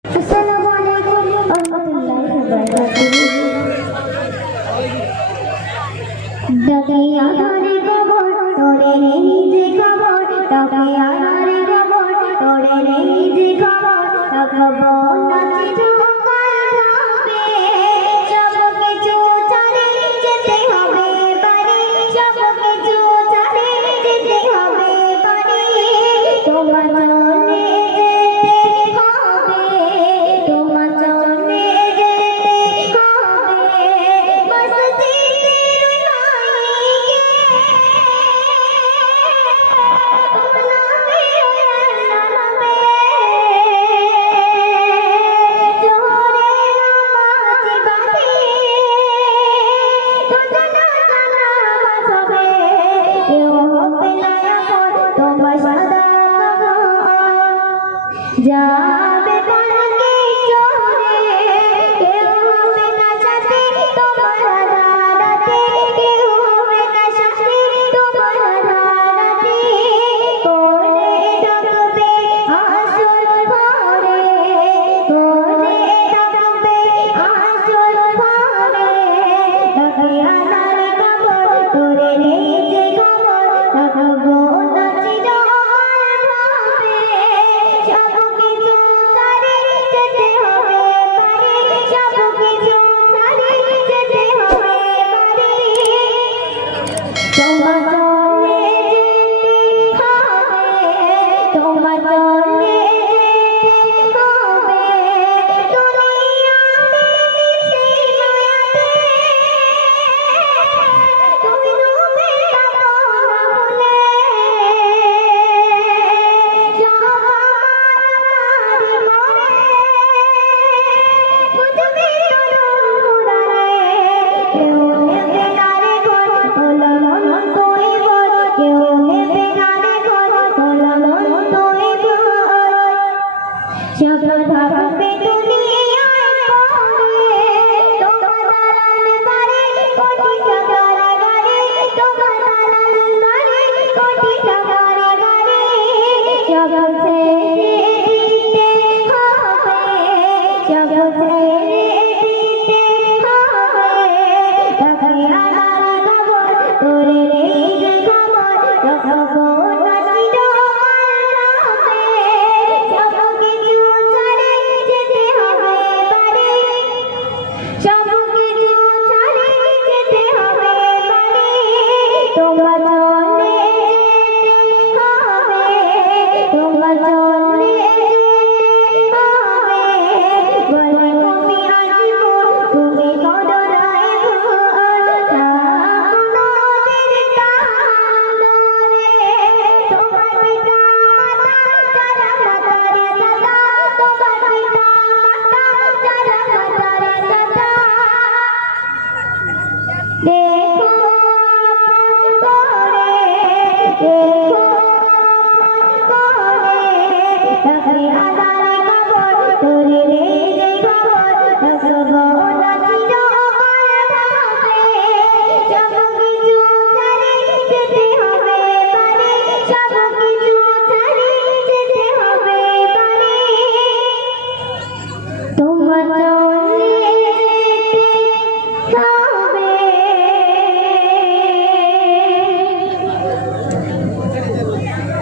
Assalamualaikum warahmatullahi wabarakatuh. Dakiya dhare khabor tore nije khabor, dakiya dhare khabor tore nije khabor, takbo nachi jokal rabe, sab kichu chale jete hobe bari, sab kichu chale jete hobe bari, tomar chole jete hobe, tomar chole jete hobe, masjidের যাবে পালকে চড়ে কেউ হবে না সাথে তোমার রাতে, কেউ হবে না সাথে তোমার রাতে, কোলে ডাকবে আসল ঘরে, কোলে ডাকবে আসল ঘরে, ডাকিয়া নারে খবর তোরে নেই যে খবর, ডাকবো নাচি জমাল ভাবে, সব কিছু ছাড়ে যেতে হবে বাড়ি, সব কিছু ছাড়ে যেতে হবে বাড়ি, তোমার চলে যেতে হবে, তোমার চলে যেতে হবে, দুনিয়াতে মিশে মায়াতে, তুমি ডুবে থাকো না ভুলে, সব আমার ঘরে, বুঝবে তরুণারে, কেউ নেবে না রে ঘর, হলো মন তুই বল, কেউ নেবে না রে ঘর, হলো মন তুই বল, সব থাকবে দুনিয়ায় পড়ে, তোমার দালান বাড়ি কোটি টাকার গাড়ি, তোমার দালান বাড়ি কোটি টাকার গাড়ি, সব ছেড়ে দিতে হবে, সব ছেড়ে দিতে হবে, ডাকিয়া নারে খবর তোরে নেই যে খবর, ডাকবো নাচি জমাল ভাবে, সব কিছু ছাড়ে যেতে হবে বাড়ি, সব কিছু ছাড়ে যেতে হবে বাড়ি, তোমার চলে যেতে হবে, তোমার চলে যেতে হবে, বলে তুমি আসবো তুমি করো নাই ভুল, থাকো নবীর টানে, তোমার পিতা মাতা যারা মাতারে সদা, তোমার পিতা মাতা যারা মাতারে সদা, দেখো আপন করে, দেখো আপন করে, ডাকিয়া নারে খবর তোরে নেই যে খবর, ডাকবো